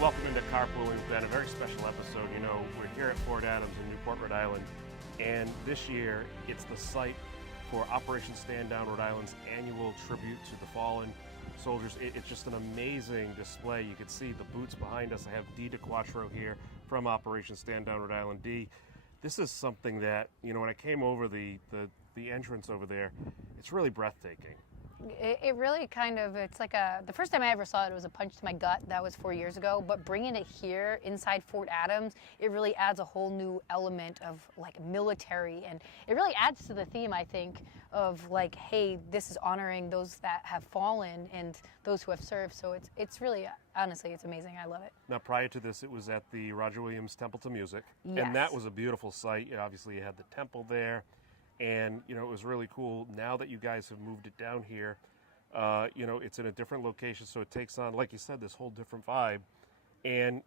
welcome into Carpooling. We've got a very special episode. You know, we're here at Fort Adams in Newport, Rhode Island, and this year it's the site for Operation Stand Down Rhode Island's annual tribute to the fallen soldiers. It's just an amazing display. You can see the boots behind us. I have DeQuattro here from Operation Stand Down Rhode Island. This is something that, you know, when I came over the entrance over there, it's really breathtaking. It really kind of, it's like the first time I ever saw it, it was a punch to my gut. That was 4 years ago. But bringing it here inside Fort Adams, it really adds a whole new element of like military. And it really adds to the theme, I think, of like, hey, this is honoring those that have fallen and those who have served. So it's really, honestly, it's amazing. I love it. Now, prior to this, it was at the Roger Williams Temple to Music. Yes. And that was a beautiful site. Obviously, you had the temple there. And, you know, it was really cool. Now that you guys have moved it down here, you know, it's in a different location, so it takes on, like you said, this whole different vibe. And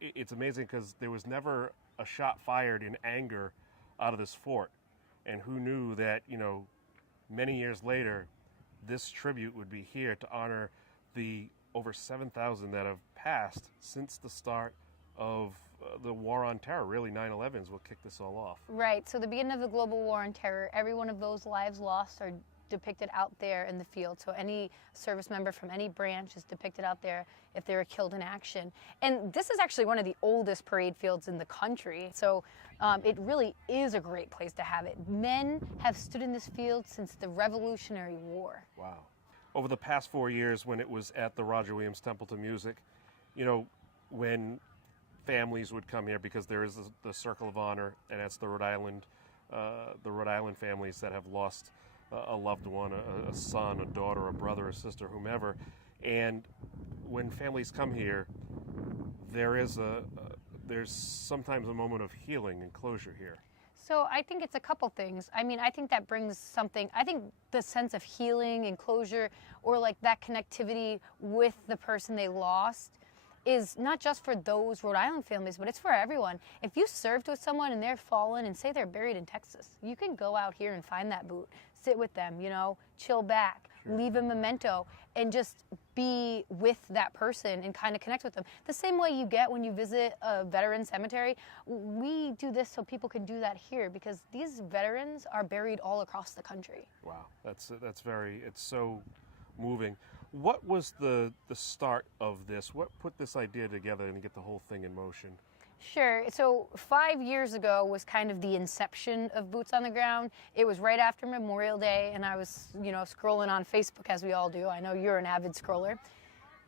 it's amazing because there was never a shot fired in anger out of this fort. And who knew that, you know, many years later, this tribute would be here to honor the over 7,000 that have passed since the start of the war on terror. Really, 9/11 is what kicked this all off. Right. So the beginning of the global war on terror, every one of those lives lost are depicted out there in the field. So any service member from any branch is depicted out there if they were killed in action. And this is actually one of the oldest parade fields in the country. So it really is a great place to have it. Men have stood in this field since the Revolutionary War. Wow. Over the past 4 years, when it was at the Roger Williams Temple to Music, you know, when families would come here, because there is the Circle of Honor, and that's the Rhode Island families that have lost a loved one, a son, a daughter, a brother, a sister, whomever. And when families come here, there's sometimes a moment of healing and closure here. So I think it's a couple things. I mean, I think that brings something, I think the sense of healing and closure, or like that connectivity with the person they lost, is not just for those Rhode Island families, but it's for everyone. If you served with someone and they're fallen and say they're buried in Texas, you can go out here and find that boot, sit with them, you know, chill back, sure, leave a memento, and just be with that person and kind of connect with them. The same way you get when you visit a veteran cemetery. We do this so people can do that here, because these veterans are buried all across the country. Wow, it's so moving. What was the start of this? What put this idea together and get the whole thing in motion? Sure. So 5 years ago was kind of the inception of Boots on the Ground. It was right after Memorial Day, and I was, you know, scrolling on Facebook, as we all do. I know you're an avid scroller.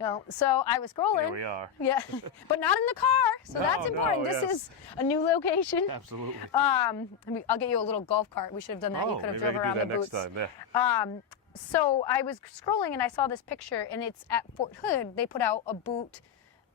You know, so I was scrolling. Here we are. Yeah, but not in the car, so that's important. No, this yes. is a new location. Absolutely. I'll get you a little golf cart. We should have done that. You could have drove around the Boots. Next time. Yeah. So I was scrolling and I saw this picture, and it's at Fort Hood. They put out a boot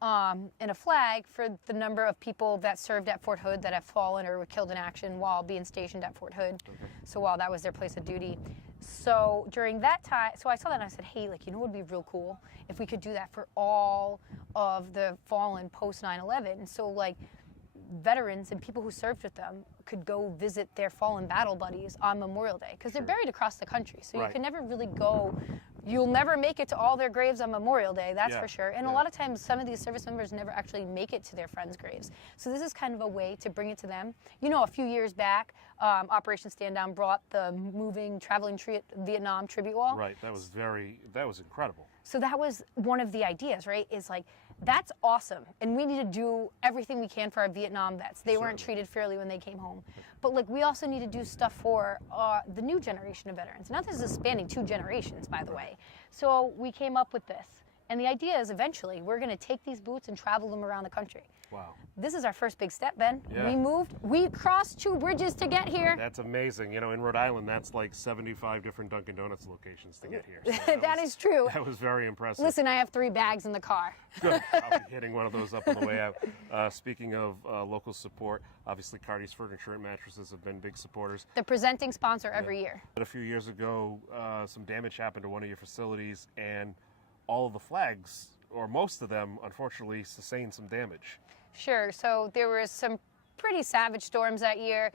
and a flag for the number of people that served at Fort Hood that have fallen or were killed in action while being stationed at Fort Hood. Okay. So while that was their place of duty. So during that time, so I saw that and I said, hey, like, you know what would be real cool if we could do that for all of the fallen post 9/11. And so, like, veterans and people who served with them could go visit their fallen battle buddies on Memorial Day, because they're buried across the country. So right, you can never really go, you'll never make it to all their graves on Memorial Day, that's for sure. And a lot of times some of these service members never actually make it to their friends' graves. So this is kind of a way to bring it to them. You know, a few years back, Operation Stand Down brought the moving, traveling Vietnam tribute wall. Right, that was incredible. So that was one of the ideas, right? Is like, that's awesome. And we need to do everything we can for our Vietnam vets. They weren't treated fairly when they came home. But like, we also need to do stuff for the new generation of veterans. Now this is spanning 2 generations, by the way. So we came up with this. And the idea is eventually we're going to take these boots and travel them around the country. Wow. This is our first big step, Ben. Yeah. We crossed 2 bridges to get here. That's amazing. You know, in Rhode Island, that's like 75 different Dunkin' Donuts locations to get here. So that is true. That was very impressive. Listen, I have 3 bags in the car. Good. I'll be hitting one of those up on the way out. Speaking of local support, obviously Cardi's Furniture and Mattresses have been big supporters. The presenting sponsor every year. But a few years ago, some damage happened to one of your facilities, and all of the flags, or most of them, unfortunately, sustained some damage. Sure. So there was some pretty savage storms that year.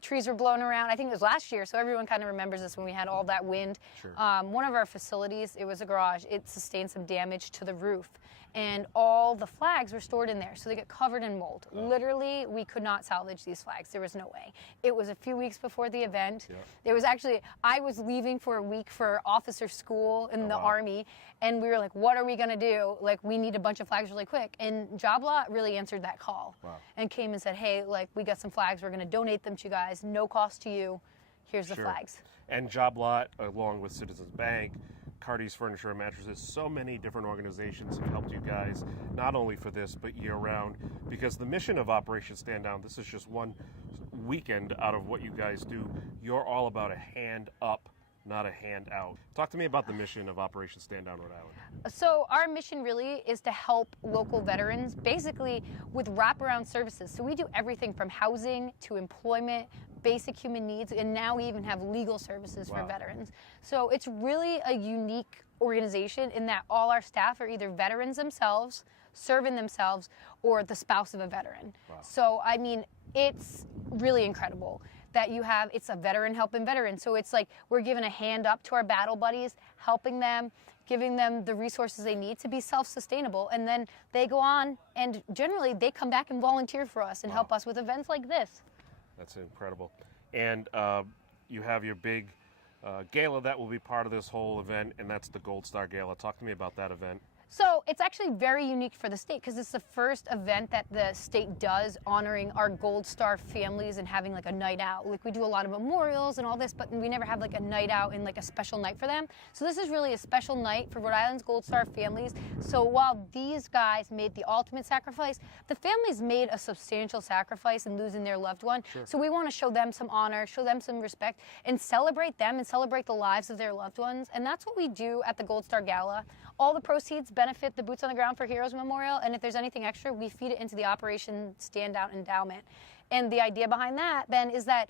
Trees were blown around. I think it was last year, so everyone kind of remembers this when we had all that wind. Sure. One of our facilities, it was a garage, it sustained some damage to the roof. and all the flags were stored in there, so they get covered in mold. Literally, we could not salvage these flags. There was no way. It was a few weeks before the event. It was actually, I was leaving for a week for officer school in the Army, and we were like, what are we going to do? Like, we need a bunch of flags really quick. And Job Lot really answered that call and came and said, hey, like, we got some flags. We're going to donate them to you guys. No cost to you. Here's the flags. And Job Lot, along with Citizens Bank, Cardi's Furniture and Mattresses, so many different organizations have helped you guys, not only for this, but year-round, because the mission of Operation Stand Down, this is just one weekend out of what you guys do. You're all about a hand up, not a hand out. Talk to me about the mission of Operation Stand Down Rhode Island. So our mission really is to help local veterans, basically with wraparound services. So we do everything from housing to employment, basic human needs, and now we even have legal services for veterans. So it's really a unique organization in that all our staff are either veterans themselves, serving themselves, or the spouse of a veteran. So, I mean, it's really incredible that you have, it's a veteran helping veterans. So it's like we're giving a hand up to our battle buddies, helping them, giving them the resources they need to be self-sustainable, and then they go on and generally they come back and volunteer for us and help us with events like this. That's incredible. And you have your big gala that will be part of this whole event, and that's the Gold Star Gala. Talk to me about that event. So it's actually very unique for the state because it's the first event that the state does honoring our Gold Star families and having like a night out. Like we do a lot of memorials and all this, but we never have like a night out and like a special night for them. So this is really a special night for Rhode Island's Gold Star families. So while these guys made the ultimate sacrifice, the families made a substantial sacrifice in losing their loved one. So we want to show them some honor, show them some respect, and celebrate them and celebrate the lives of their loved ones. And that's what we do at the Gold Star Gala. All the proceeds benefit the Boots on the Ground for Heroes Memorial, and if there's anything extra, we feed it into the Operation Stand Down Endowment. And the idea behind that, Ben, is that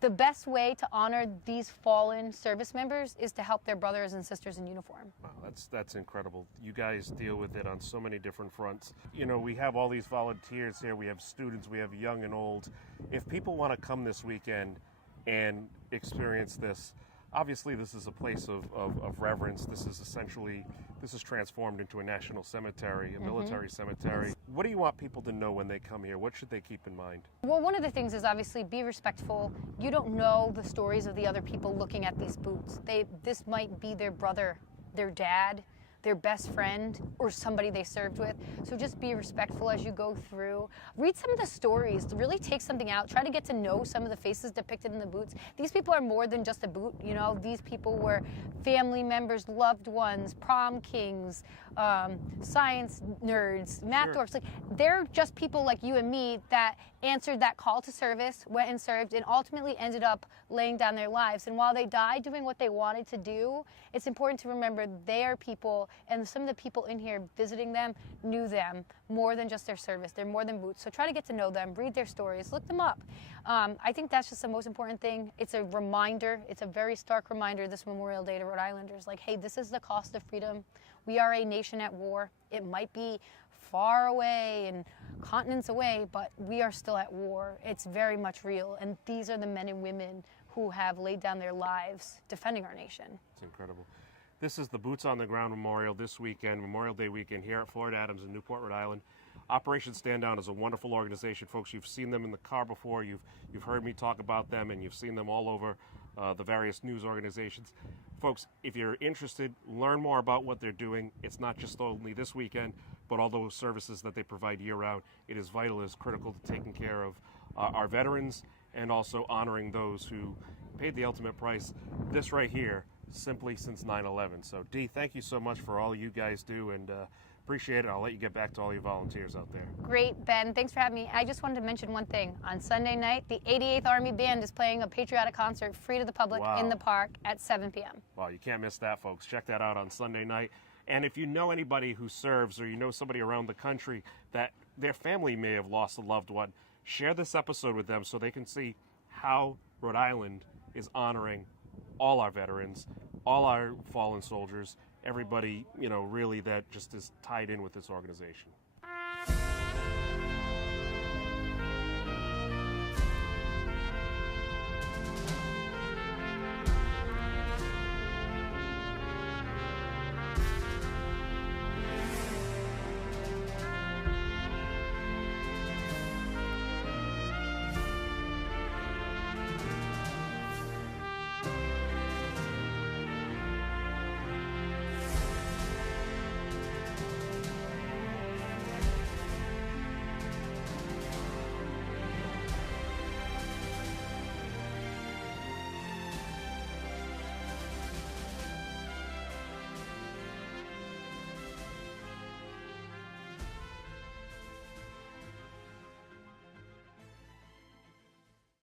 the best way to honor these fallen service members is to help their brothers and sisters in uniform. Wow, that's incredible. You guys deal with it on so many different fronts. You know, we have all these volunteers here. We have students. We have young and old. If people want to come this weekend and experience this, obviously this is a place of reverence. This is transformed into a national cemetery, a military cemetery. What do you want people to know when they come here? What should they keep in mind? Well, one of the things is obviously be respectful. You don't know the stories of the other people looking at these boots. This might be their brother, their dad, their best friend, or somebody they served with. So just be respectful as you go through. Read some of the stories, really take something out. Try to get to know some of the faces depicted in the boots. These people are more than just a boot, you know. These people were family members, loved ones, prom kings, science nerds, math dorks. Like, they're just people like you and me that answered that call to service, went and served, and ultimately ended up laying down their lives. And while they died doing what they wanted to do, it's important to remember they are people, and some of the people in here visiting them knew them more than just their service. They're more than boots. So try to get to know them, read their stories, look them up. I think that's just the most important thing. It's a reminder, it's a very stark reminder this Memorial Day to Rhode Islanders, like, hey, this is the cost of freedom. We are a nation at war. It might be far away and continents away, but we are still at war. It's very much real, and these are the men and women who have laid down their lives defending our nation. It's incredible. This is the Boots on the Ground Memorial this weekend, Memorial Day weekend here at Florida Adams in Newport, Rhode Island. Operation Stand Down is a wonderful organization, folks. You've seen them in the car before. You've heard me talk about them, and you've seen them all over the various news organizations. Folks, if you're interested, learn more about what they're doing. It's not just only this weekend, but all those services that they provide year-round. It is vital, it is critical to taking care of our veterans and also honoring those who paid the ultimate price. This right here, simply since 9/11. So, Dee, thank you so much for all you guys do, and appreciate it. I'll let you get back to all your volunteers out there. Great, Ben. Thanks for having me. I just wanted to mention one thing. On Sunday night, the 88th Army Band is playing a patriotic concert free to the public in the park at 7 p.m. Wow, you can't miss that, folks. Check that out on Sunday night. And if you know anybody who serves, or you know somebody around the country that their family may have lost a loved one, share this episode with them so they can see how Rhode Island is honoring all our veterans, all our fallen soldiers, everybody, you know, really that just is tied in with this organization.